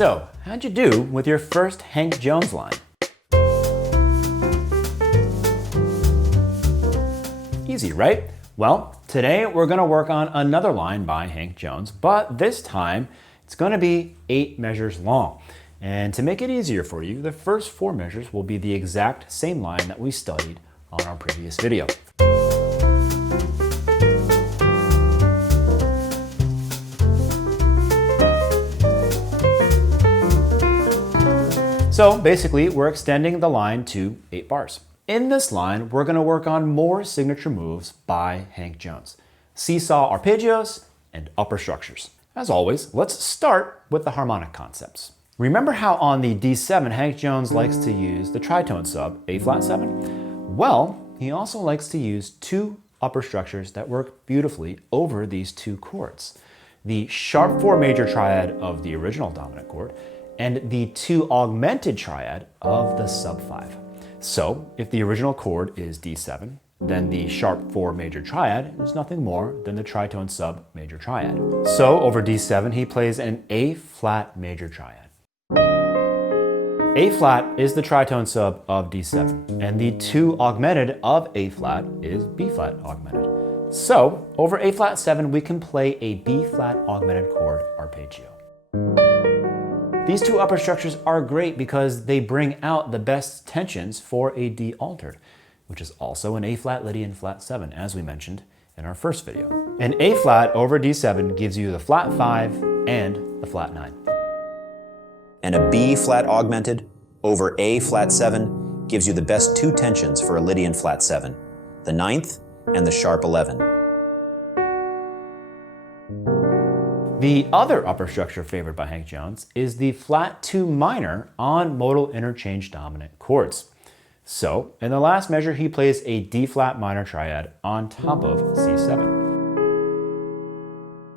So, how'd you do with your first Hank Jones line? Easy, right? Well, today we're going to work on another line by Hank Jones, but this time it's going to be 8 measures long. And to make it easier for you, the first 4 measures will be the exact same line that we studied on our previous video. So basically, we're extending the line to 8 bars. In this line, we're going to work on more signature moves by Hank Jones: seesaw arpeggios and upper structures. As always, let's start with the harmonic concepts. Remember how on the D7, Hank Jones likes to use the tritone sub, A flat 7? Well, he also likes to use 2 upper structures that work beautifully over these 2 chords: the sharp 4 major triad of the original dominant chord and the 2 augmented triad of the sub 5. So, if the original chord is D7, then the sharp 4 major triad is nothing more than the tritone sub major triad. So, over D7, he plays an A flat major triad. A flat is the tritone sub of D7, and the 2 augmented of A flat is B flat augmented. So, over A flat 7, we can play a B flat augmented chord arpeggio. These 2 upper structures are great because they bring out the best tensions for a D altered, which is also an A flat Lydian flat 7, as we mentioned in our first video. An A flat over D7 gives you the flat 5 and the flat 9. And a B flat augmented over A flat 7 gives you the best 2 tensions for a Lydian flat 7, the 9th and the sharp 11. The other upper structure favored by Hank Jones is the flat 2 minor on modal interchange dominant chords. So, in the last measure, he plays a D flat minor triad on top of C7.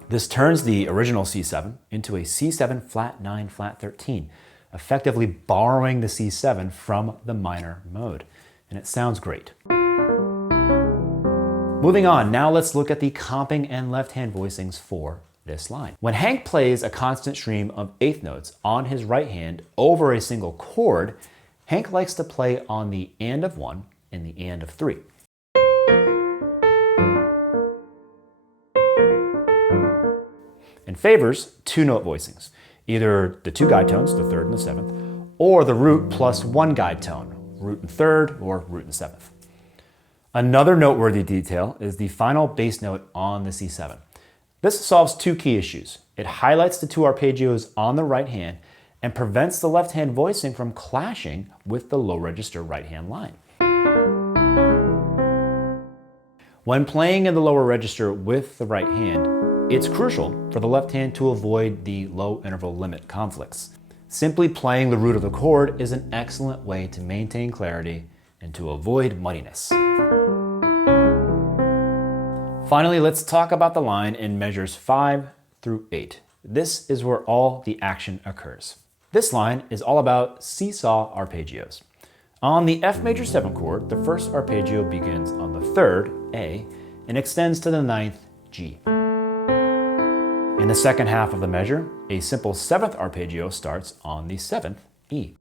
This turns the original C7 into a C7 flat 9 flat 13, effectively borrowing the C7 from the minor mode. And it sounds great. Moving on, now let's look at the comping and left-hand voicings for this line. When Hank plays a constant stream of 8th notes on his right hand over a single chord, Hank likes to play on the and of 1 and the and of 3. And favors 2-note voicings, either the 2 guide tones, the 3rd and the 7th, or the root plus 1 guide tone, root and 3rd or root and 7th. Another noteworthy detail is the final bass note on the C7. This solves 2 key issues. It highlights the 2 arpeggios on the right hand and prevents the left hand voicing from clashing with the low register right hand line. When playing in the lower register with the right hand, it's crucial for the left hand to avoid the low interval limit conflicts. Simply playing the root of the chord is an excellent way to maintain clarity and to avoid muddiness. Finally, let's talk about the line in measures 5 through 8. This is where all the action occurs. This line is all about seesaw arpeggios. On the F major 7 chord, the first arpeggio begins on the 3rd, A, and extends to the 9th, G. In the second half of the measure, a simple 7th arpeggio starts on the 7th, E.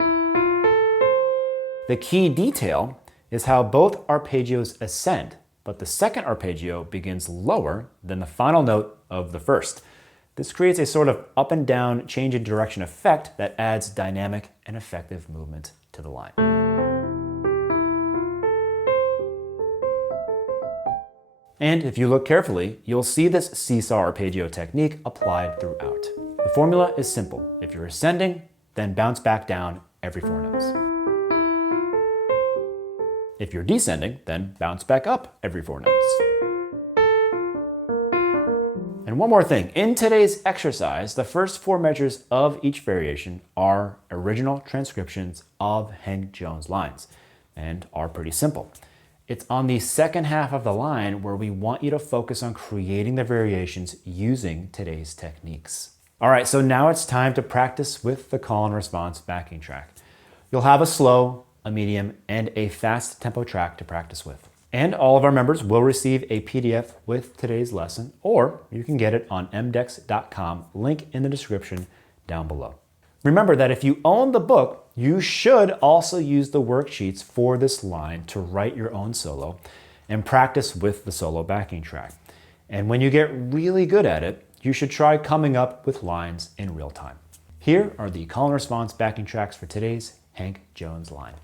The key detail is how both arpeggios ascend, but the second arpeggio begins lower than the final note of the first. This creates a sort of up and down change in direction effect that adds dynamic and effective movement to the line. And if you look carefully, you'll see this seesaw arpeggio technique applied throughout. The formula is simple. If you're ascending, then bounce back down every 4 notes. If you're descending, then bounce back up every 4 notes. And one more thing, in today's exercise, the first 4 measures of each variation are original transcriptions of Hank Jones lines and are pretty simple. It's on the second half of the line where we want you to focus on creating the variations using today's techniques. All right, so now it's time to practice with the call and response backing track. You'll have a slow, a medium, and a fast tempo track to practice with. And all of our members will receive a PDF with today's lesson, or you can get it on mdex.com, link in the description down below. Remember that if you own the book, you should also use the worksheets for this line to write your own solo and practice with the solo backing track. And when you get really good at it, you should try coming up with lines in real time. Here are the call and response backing tracks for today's Hank Jones line.